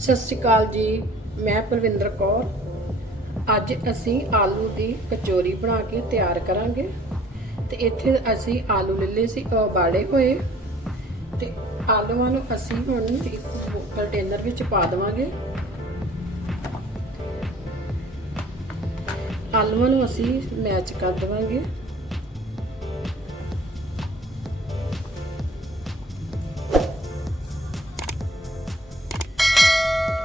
ਸਤਿ ਸ਼੍ਰੀ ਅਕਾਲ ਜੀ, ਮੈਂ ਪਰਵਿੰਦਰ ਕੌਰ। ਅੱਜ ਅਸੀਂ ਆਲੂ ਦੀ ਕਚੋਰੀ ਬਣਾ ਕੇ ਤਿਆਰ ਕਰਾਂਗੇ। ਤੇ ਇੱਥੇ ਅਸੀਂ ਆਲੂ ਲੈ ਲਏ ਸੀ ਉਬਾਲੇ ਹੋਏ। ਤੇ ਆਲੂਆਂ ਨੂੰ ਅਸੀਂ ਹੁਣ ਇੱਕ ਕੰਟੇਨਰ ਵਿੱਚ ਪਾ ਦੇਵਾਂਗੇ। ਆਲੂਆਂ ਨੂੰ ਅਸੀਂ ਮੈਚ ਕਰ ਦੇਵਾਂਗੇ।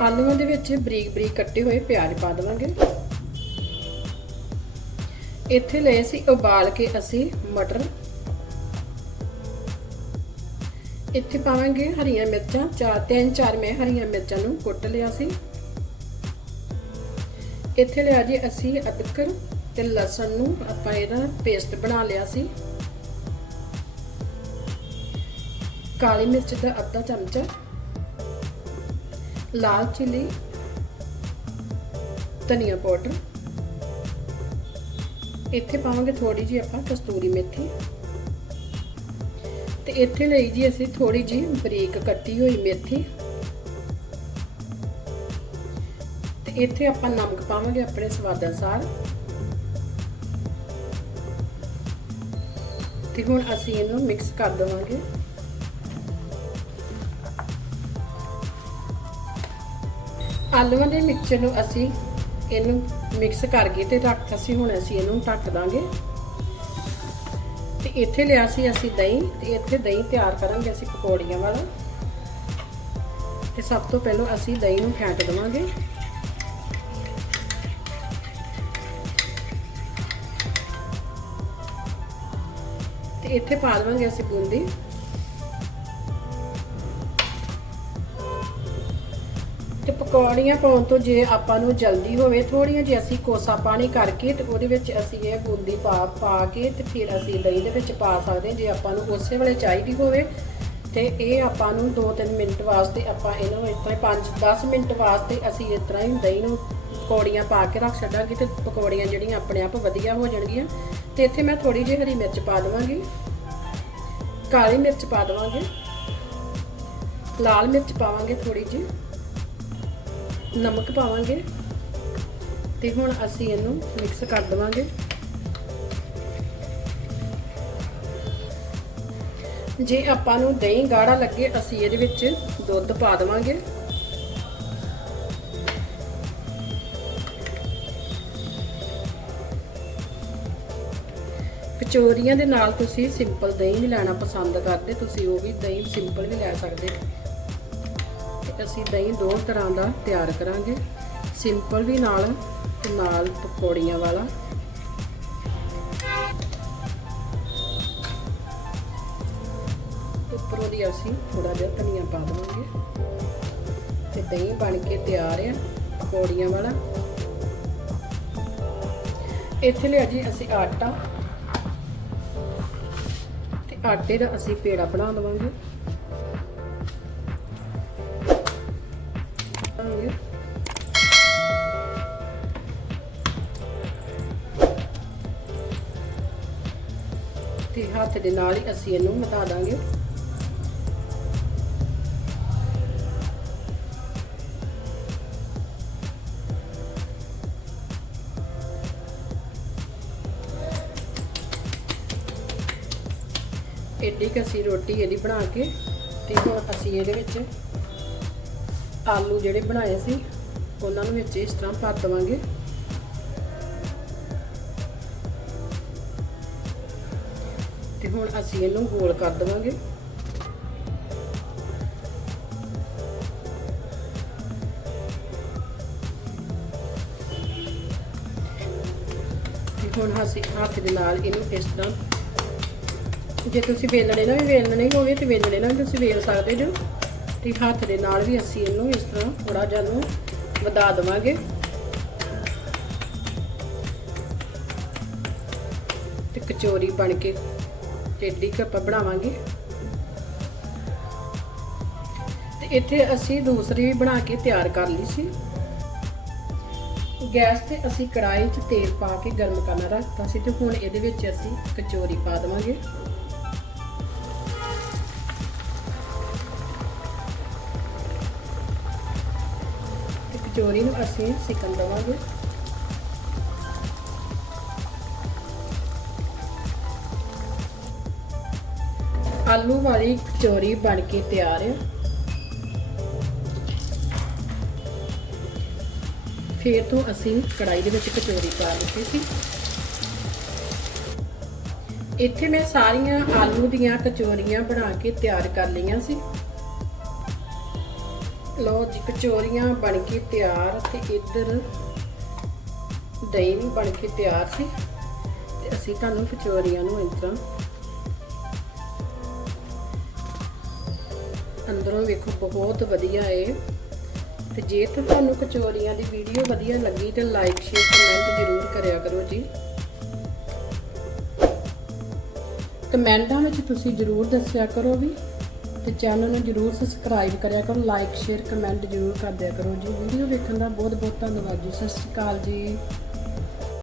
ਆਲੂਆਂ ਦੇ ਵਿੱਚ ਬਰੀਕ ਬਰੀਕ ਕੱਟੇ ਹੋਏ ਪਿਆਜ਼ ਪਾ ਦੇਵਾਂਗੇ। ਇੱਥੇ ਲਏ ਸੀ ਉਬਾਲ ਕੇ ਅਸੀਂ ਮਟਰ। ਇੱਥੇ ਪਾਵਾਂਗੇ ਹਰੀਆਂ ਮਿਰਚਾਂ, ਚਾਰ, ਤਿੰਨ, ਚਾਰ ਮੈਂ ਹਰੀਆਂ ਮਿਰਚਾਂ ਨੂੰ ਕੁੱਟ ਲਿਆ ਸੀ। ਇੱਥੇ ਲਿਆ ਜੀ ਅਸੀਂ ਅਦਰਕ ਤੇ ਲਸਣ ਨੂੰ ਆਪਾਂ ਇਹਦਾ ਪੇਸਟ ਬਣਾ ਲਿਆ ਸੀ। ਕਾਲੀ ਮਿਰਚ ਦਾ ਅੱਧਾ ਚਮਚਾ। ਲਾਲ ਚਿਲੀ, ਧਨੀਆ ਪਾਊਡਰ। ਇੱਥੇ ਪਾਵਾਂਗੇ ਥੋੜੀ ਜੀ ਆਪਾਂ ਕਸਤੂਰੀ ਮੇਥੀ। ਤੇ ਇੱਥੇ ਲਈ ਜੀ ਅਸੀਂ ਥੋੜੀ ਜੀ ਬਰੀਕ ਕੱਟੀ ਹੋਈ ਮੇਥੀ। ਤੇ ਇੱਥੇ ਆਪਾਂ ਨਮਕ ਪਾਵਾਂਗੇ ਆਪਣੇ ਸਵਾਦ ਅਨੁਸਾਰ। ਤੇ ਹੁਣ ਅਸੀਂ ਇਹਨੂੰ ਮਿਕਸ ਕਰ ਦੇਵਾਂਗੇ। ਆਲੂਆਂ ਦੇ ਮਿਕਸਚਰ ਨੂੰ ਅਸੀਂ ਇਹਨੂੰ ਮਿਕਸ ਕਰ ਗਏ ਤੇ ਰੱਖ, ਅਸੀਂ ਹੁਣ ਅਸੀਂ ਇਹਨੂੰ ਢੱਕ ਦਾਂਗੇ। ਤੇ ਇੱਥੇ ਲਿਆ ਸੀ ਅਸੀਂ ਦਹੀਂ, ਤੇ ਇੱਥੇ ਦਹੀਂ ਤਿਆਰ ਕਰਾਂਗੇ ਅਸੀਂ ਪਕੌੜੀਆਂ ਵਾਲਾ। ਤੇ ਸਭ ਤੋਂ ਪਹਿਲਾਂ ਅਸੀਂ ਦਹੀਂ ਨੂੰ ਫੈਂਟ ਦੇਵਾਂਗੇ। ਤੇ ਇੱਥੇ ਪਾ ਦੇਵਾਂਗੇ ਅਸੀਂ ਬੂੰਦੀ। ਤੇ ਪਕੌੜੀਆਂ ਪਾਉਣ ਤੋਂ ਜੇ ਆਪਾਂ ਨੂੰ ਜਲਦੀ ਹੋਵੇ ਥੋੜੀਆਂ ਜਿਹੀ ਅਸੀਂ ਕੋਸਾ ਪਾਣੀ ਕਰਕੇ ਤੇ ਉਹਦੇ ਵਿੱਚ ਅਸੀਂ ਇਹ ਬੂੰਦੀ ਪਾ ਪਾ ਕੇ ਤੇ ਫਿਰ ਅਸੀਂ ਦਹੀਂ ਦੇ ਵਿੱਚ ਪਾ ਸਕਦੇ ਜੇ ਆਪਾਂ ਨੂੰ ਉਸੇ ਵੇਲੇ ਚਾਹੀਦੀ ਹੋਵੇ ਤੇ ਇਹ ਆਪਾਂ ਨੂੰ 2-3 ਮਿੰਟ ਵਾਸਤੇ ਆਪਾਂ ਇਹਨੂੰ ਇਸ ਤਰ੍ਹਾਂ 5-10 ਮਿੰਟ ਵਾਸਤੇ ਅਸੀਂ ਇਸ ਤਰ੍ਹਾਂ ਹੀ ਦਹੀਂ ਨੂੰ ਪਕੌੜੀਆਂ ਪਾ ਕੇ ਰੱਖ ਛੱਡਾਂਗੇ ਤੇ ਪਕੌੜੀਆਂ ਜਿਹੜੀਆਂ ਆਪਣੇ ਆਪ ਵਧੀਆ ਹੋ ਜਾਣਗੀਆਂ। ਤੇ ਇੱਥੇ ਮੈਂ ਥੋੜੀ ਜਿਹੀ ਹਰੀ ਮਿਰਚ ਪਾ ਦੇਵਾਂਗੀ। ਕਾਲੀ ਮਿਰਚ ਪਾ ਦੇਵਾਂਗੇ। ਲਾਲ ਮਿਰਚ ਪਾਵਾਂਗੇ ਥੋੜੀ ਜਿਹੀ। ਨਮਕ ਪਾਵਾਂਗੇ ਤੇ ਹੁਣ ਅਸੀਂ ਇਹਨੂੰ ਮਿਕਸ ਕਰ ਦਵਾਂਗੇ। ਜੇ ਆਪਾਂ ਨੂੰ ਦਹੀਂ ਗਾੜਾ ਲੱਗੇ, ਅਸੀਂ ਇਹਦੇ ਵਿੱਚ ਦੁੱਧ ਪਾ ਦਵਾਂਗੇ। ਕਚੋਰੀਆਂ ਦੇ ਨਾਲ ਤੁਸੀਂ ਸਿੰਪਲ ਦਹੀਂ ਵੀ ਲੈਣਾ ਪਸੰਦ ਕਰਦੇ, ਤੁਸੀਂ ਉਹ ਵੀ ਦਹੀਂ ਸਿੰਪਲ ਵੀ ਲੈ ਸਕਦੇ ਤੇ ਅਸੀਂ ਦਹੀਂ ਦੋ ਤਰ੍ਹਾਂ ਦਾ ਤਿਆਰ ਕਰਾਂਗੇ। ਸਿੰਪਲ ਵੀ ਨਾਲ ਤੇ ਨਾਲ ਪਕੌੜੀਆਂ ਵਾਲਾ। ਉੱਪਰੋਂ ਦੀ ਅਸੀਂ ਥੋੜਾ ਜਿਹਾ ਧਨੀਆ ਪਾ ਦੇਵਾਂਗੇ। ਤੇ ਦਹੀਂ ਬਣ ਕੇ ਤਿਆਰ ਆ, ਪਕੌੜੀਆਂ ਵਾਲਾ। ਇੱਥੇ ਲਿਆ ਜੀ ਅਸੀਂ ਆਟਾ। ਤੇ ਆਟੇ ਦਾ ਅਸੀਂ ਪੇੜਾ ਬਣਾ ਲਵਾਂਗੇ ਤੇ ਹੱਥ ਦੇ ਨਾਲ ਹੀ ਅਸੀਂ ਇਹਨੂੰ ਮਿਟਾ ਦਾਂਗੇ। ਏਡੀ ਕਿ ਅਸੀਂ ਰੋਟੀ ਇਹਦੀ ਬਣਾ ਕੇ ਤੇ ਹੁਣ ਅਸੀਂ ਇਹਦੇ ਵਿੱਚ ਆਲੂ ਜਿਹੜੇ ਬਣਾਏ ਸੀ, ਉਹਨਾਂ ਨੂੰ ਵਿੱਚ ਇਸ ਤਰ੍ਹਾਂ ਭਰ ਦਵਾਂਗੇ। ਤੇ ਹੁਣ ਅਸੀਂ ਇਹਨੂੰ ਗੋਲ ਕਰ ਦਵਾਂਗੇ। ਤੇ ਹੁਣ ਅਸੀਂ ਹੱਥ ਦੇ ਨਾਲ ਇਹਨੂੰ ਇਸ ਤਰ੍ਹਾਂ ਜੇ ਤੁਸੀਂ ਵੇਲਣੇ ਨਾਲ ਵੀ ਵੇਲਣੇ ਹੋਵੇ ਤੇ ਵੇਲਣੇ ਨਾਲ ਵੀ ਤੁਸੀਂ ਵੇਲ ਸਕਦੇ ਜੋ। ਤੇ ਹੱਥ ਦੇ ਨਾਲ ਵੀ ਅਸੀਂ ਇਹਨੂੰ ਇਸ ਤਰ੍ਹਾਂ ਥੋੜਾ ਜਿਹਾ ਨੂੰ ਵਧਾ ਦੇਵਾਂਗੇ। ਤੇ ਕਚੋਰੀ ਬਣ ਕੇ ਟੇਡੀ ਕੱਪ ਬਣਾਵਾਂਗੇ। ਤੇ ਇੱਥੇ ਅਸੀਂ ਦੂਸਰੀ ਵੀ ਬਣਾ ਕੇ ਤਿਆਰ ਕਰ ਲਈ ਸੀ। ਗੈਸ ਤੇ ਅਸੀਂ ਕੜਾਈ 'ਚ ਤੇਲ ਪਾ ਕੇ ਗਰਮ ਕਰਨਾ ਰੱਖਤਾ ਸੀ ਤੇ ਹੁਣ ਇਹਦੇ ਵਿੱਚ ਅਸੀਂ ਕਚੋਰੀ ਪਾ ਦੇਵਾਂਗੇ। ਕਚੋਰੀ ਨੂੰ ਅਸੀਂ ਸਿਕਣ ਦੇਵਾਂਗੇ। ਆਲੂ ਵਾਲੀ ਕਚੋਰੀ ਬਣ ਕੇ ਤਿਆਰ ਹੈ। ਫਿਰ ਤੋਂ ਅਸੀਂ ਕੜਾਈ ਦੇ ਵਿੱਚ ਕਚੋਰੀ ਪਾ ਦਿੱਤੀ ਸੀ। ਇੱਥੇ ਮੈਂ ਸਾਰੀਆਂ ਆਲੂ ਦੀਆਂ ਕਚੋਰੀਆਂ ਬਣਾ ਕੇ ਤਿਆਰ ਕਰ ਲਈਆਂ ਸੀ। ਲੋ ਜੀ, ਕਚੋਰੀਆਂ ਬਣ ਕੇ ਤਿਆਰ ਤੇ ਇੱਧਰ ਦਹੀਂ ਵੀ ਬਣ ਕੇ ਤਿਆਰ ਸੀ। ਤੇ ਅਸੀਂ ਤੁਹਾਨੂੰ ਕਚੋਰੀਆਂ ਨੂੰ ਇਸ ਤਰ੍ਹਾਂ ਅੰਦਰੋਂ ਵੇਖੋ, ਬਹੁਤ ਵਧੀਆ ਏ। ਤੇ ਜੇ ਤਾਂ ਤੁਹਾਨੂੰ ਕਚੋਰੀਆਂ ਦੀ ਵੀਡੀਓ ਵਧੀਆ ਲੱਗੀ ਤੇ ਲਾਈਕ ਸ਼ੇਅਰ ਕਮੈਂਟ ਜ਼ਰੂਰ ਕਰਿਆ ਕਰੋ ਜੀ। ਕਮੈਂਟਾਂ ਵਿੱਚ ਤੁਸੀਂ ਜ਼ਰੂਰ ਦੱਸਿਆ ਕਰੋ ਵੀ ਤੇ ਚੈਨਲ ਨੂੰ ਜ਼ਰੂਰ ਸਬਸਕ੍ਰਾਈਬ ਕਰਿਆ ਕਰੋ ਲਾਈਕ ਸ਼ੇਅਰ ਕਮੈਂਟ ਜ਼ਰੂਰ ਕਰ ਦਿਆ ਕਰੋ ਜੀ। ਵੀਡੀਓ ਵੇਖਣ ਦਾ ਬਹੁਤ ਬਹੁਤ ਧੰਨਵਾਦ ਜੀ। ਸਤਿ ਸ਼੍ਰੀ ਅਕਾਲ ਜੀ।